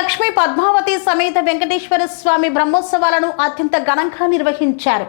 లక్ష్మీ పద్మావతి సమేత వెంకటేశ్వర స్వామి బ్రహ్మోత్సవాలను అత్యంత ఘనంగా నిర్వహించారు.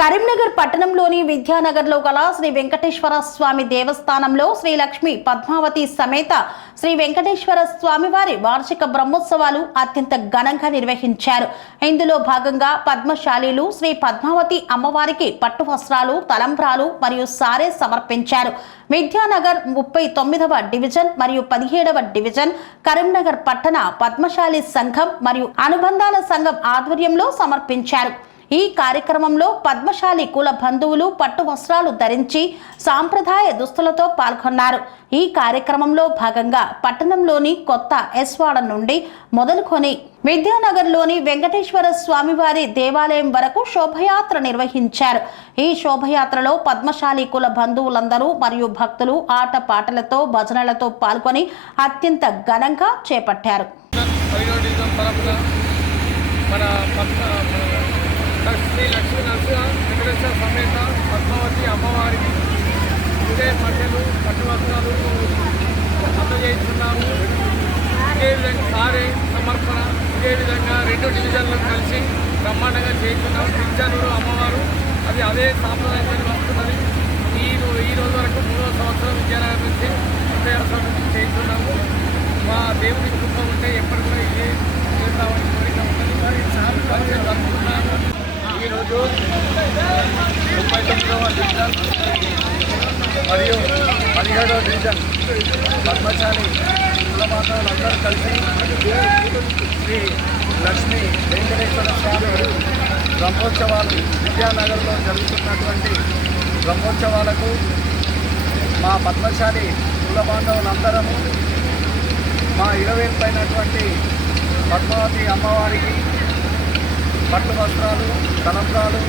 కరీంనగర్ పట్టణంలోని విద్యానగర్లో గల శ్రీ వెంకటేశ్వర స్వామి దేవస్థానంలో శ్రీ లక్ష్మీ పద్మావతి సమేత శ్రీ వెంకటేశ్వర స్వామి వారి వార్షిక బ్రహ్మోత్సవాలు అత్యంత ఘనంగా నిర్వహించారు. ఇందులో భాగంగా పద్మశాలీలు శ్రీ పద్మావతి అమ్మవారికి పట్టు వస్త్రాలు, తలంబ్రాలు మరియు సారే సమర్పించారు. విద్యానగర్ 39వ డివిజన్ మరియు 17వ డివిజన్ కరీంనగర్ పట్టణ పద్మశాలి సంఘం మరియు అనుబంధాల సంఘం ఆధ్వర్యంలో సమర్పించారు. ఈ కార్యక్రమంలో పద్మశాలి కుల బంధువులు పట్టు వస్త్రాలు ధరించి సాంప్రదాయ దుస్తులతో పాల్గొన్నారు. ఈ కార్యక్రమంలో భాగంగా పట్టణంలోని కొత్త ఎస్వాడ నుండి మొదలుకొని విద్యానగర్లోని వెంకటేశ్వర స్వామివారి దేవాలయం వరకు శోభయాత్ర నిర్వహించారు. ఈ శోభయాత్రలో పద్మశాలి కుల బంధువులందరూ మరియు భక్తులు ఆటపాటలతో భజనలతో పాల్గొని అత్యంత ఘనంగా చేపట్టారు. శ్రీ లక్ష్మీ నరసింహ వెంకటేశ్వర సమేత పద్మావతి అమ్మవారికి ఇదే మధ్యలు పట్టు వస్త్రాలు అందజేస్తున్నాము. ఇదే విధంగా సారే సమర్పణ ఇదే విధంగా 2 డివిజన్లు కలిసి బ్రహ్మాండంగా చేస్తున్నాము. విద్యానుడు అమ్మవారు అది అదే సాంప్రదాయంగా వస్తున్నది. ఈ రోజు వరకు 3వ సంవత్సరం విద్యానగర్ నుంచి చేస్తున్నాము. మా దేవుడి కృప ఉంటే ఎప్పటి కూడా ఇదే చేస్తామని కోరిక ఉంటుంది. జరుపుకున్నాము. ఈరోజు 39వ డివిజన్ మరియు 17వ డివిజన్ పద్మశాలి కులబాంధవులందరూ కలిసి శ్రీ లక్ష్మీ వెంకటేశ్వర స్వామి బ్రహ్మోత్సవాలు విద్యానగర్లో జరుగుతున్నటువంటి బ్రహ్మోత్సవాలకు మా పద్మశాలి కులబాంధవులందరము మా ఇరవేల్పైనటువంటి పద్మావతి అమ్మవారికి పట్టు వస్త్రాలు, తలంబ్రాలు,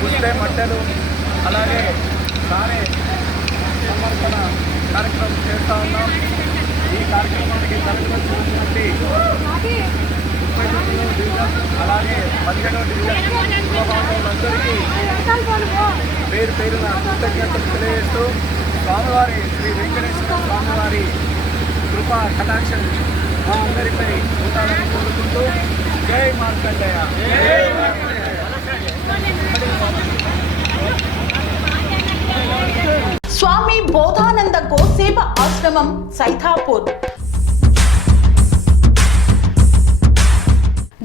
పుస్తే మట్టెలు అలాగే సారే సమర్పణ కార్యక్రమం చేస్తూ ఉన్నాం. ఈ కార్యక్రమానికి తరలివచ్చినటువంటి 39వ డివిజన్ అలాగే 17వ డివిజన్ కులబాంధవులందరికీ పేరు పేరున కృతజ్ఞతలు తెలియజేస్తూ స్వామివారి శ్రీ వెంకటేశ్వర స్వామివారి కృపా కటాక్షం మా అందరిపై ఉంటాలని కోరుకుంటూ జై మార్కండేయ. స్వామి బోధానంద గోసేవ ఆశ్రమం సైథాపూర్.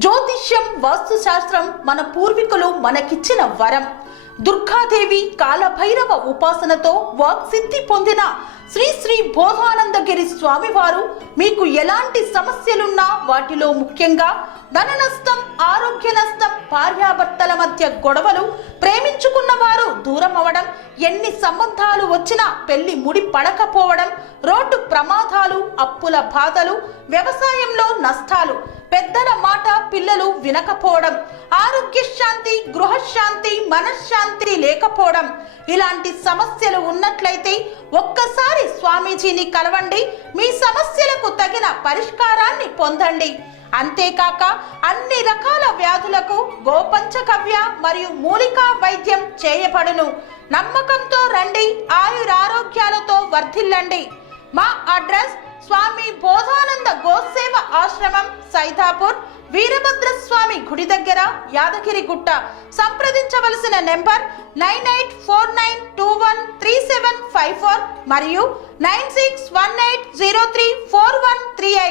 జ్యోతిష్యం, వాస్తుశాస్త్రం మన పూర్వీకులు మనకిచ్చిన వరం. దుర్గాదేవి, కాలభైరవ ఉపాసనతో వాక్సిద్ధి పొందిన శ్రీ శ్రీ బోధానందగిరి స్వామివారు మీకు ఎలాంటి సమస్యలున్నా వాటిలో ముఖ్యంగా ధన నష్టం, ఆరోగ్య నష్టం, భార్యాభర్తల మధ్య గొడవలు, ప్రేమించుకున్న వారు దూరం అవడం, ఎన్ని సంబంధాలు వచ్చినా పెళ్లి ముడి పడకపోవడం, రోడ్డు ప్రమాదాలు, అప్పుల బాధలు, వ్యవసాయంలో నష్టాలు, పెద్దల మాట పిల్లలు వినకపోవడం, ఆరోగ్య శాంతి, గృహశాంతి, మనశ్శాంతి లేకపోవడం, ఇలాంటి సమస్యలు ఉన్నట్లయితే ఒక్కసారి స్వామీజీని కలవండి. మీ సమస్యలకు తగిన పరిష్కారాన్ని పొందండి. అంతేకాక అన్ని రకాల వ్యాధులకు గోపంచకవ్య మరియు మూలికా వైద్యం చేయబడును. నమ్మకంతో రండి, ఆయురారోగ్యాలతో వర్ధిల్లండి. మా అడ్రస్ స్వామి బోధానంద గోసేవ ఆశ్రమం సైథాపూర్, వీరభద్రస్వామి గుడి దగ్గర, యాదగిరిగుట్ట. సంప్రదించవలసిన నెంబర్ 9849213754 మరియు 9618034138.